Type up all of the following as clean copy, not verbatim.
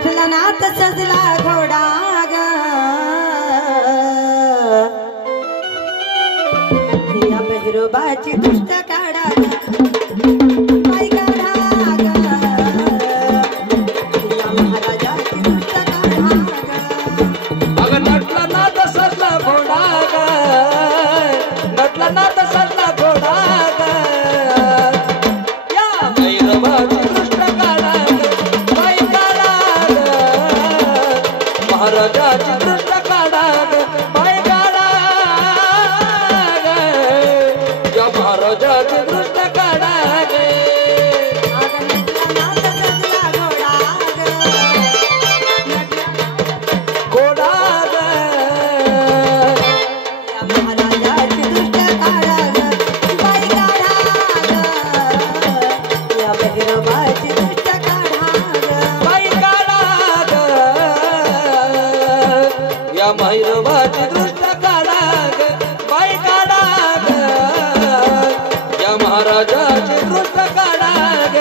नटला नात सजला घोडा ग या बहिरोबाची दुष्ट काढा बाई काढा ग या महाराजाची दुष्ट काढा ग अग नटला नात सजला घोडा ग नटला नात सजला घोडा ग या भैरवाची दुष्ट काढा ग बाई काढा ग महाराजाची दुष्ट काढा ग बाई काढा ग या महाराजाची दुष्ट काढा ग घोडा ग या महाराजाची दुष्ट काढा ग बाई काढा ग या बहिरोबाची दुष्ट काढा ग बाई काढा ग या भैरवाची दृष्ट काढा ग बाई काढा ग या महाराजाची दृष्ट काढा ग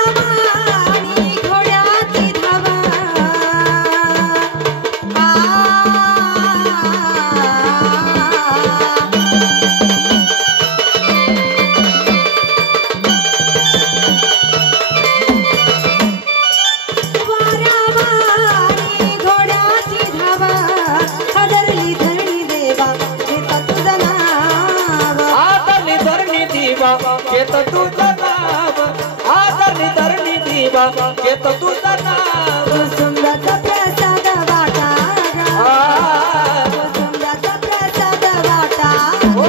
वाऱ्यावाणी घोड्याची धावा वाऱ्यावाणी घोड्याची धावा हदरली धरणी देवा घेत तुझं नाव आदरणी धरणी दिवा घेत तुझं नाव आदरणी धरणी दिवा घेत तुझं नाव सुंदर प्रसाद वाटा सुंदर प्रसाद वाटा ओ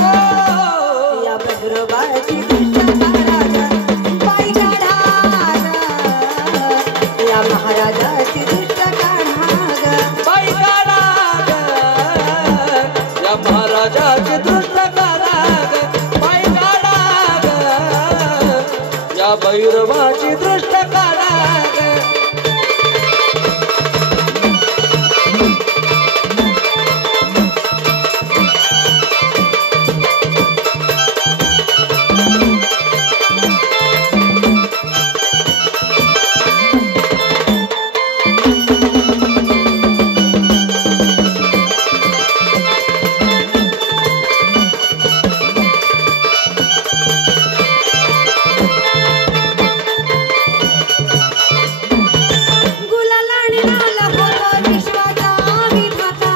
या बहिरोबाची दुष्ट काढा ग बाई काढा ग या महाराजाची दुष्ट काढा ग बाई काढा ग या महाराजाची दृष्ट काढा ग बाई काढा ग या भैरवाची दृष्ट काढा ग गुलालाने आला होता विश्वाचा विधाता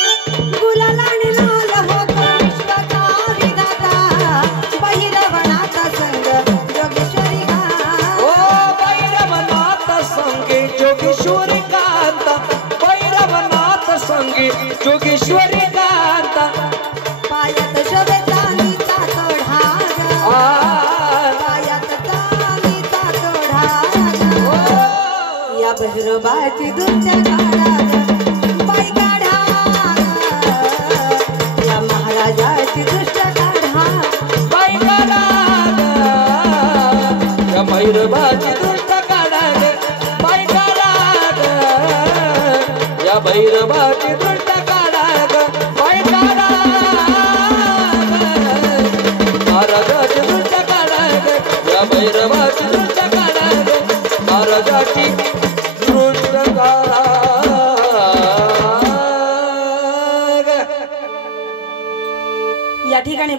गुलालाने आला होता विश्वाचा विधाता बहिरवनाचा संग जोगेश्वरी गा ओ भैरवनाथ संगे जोगेश्वरी कांता भैरवनाथ संगे जोगेश्वरी कांता पायात शोभे चांदीचा तोढा ग पायात चांदीचा तोढा ग या बहिरोबाची दुष्ट काढा ग बाई काढा ग या महाराजाची दुष्ट काढा बाई काढा ग या भैरवाची दृष्ट काढा ग बाई काढा ग या भैरवाची दृष्ट काढा ग बाई काढा ग महाराजाची दृष्ट काढा ग या भैरवाची दृष्ट काढा ग महाराजाची दृष्ट काढा ग या ठिकाणी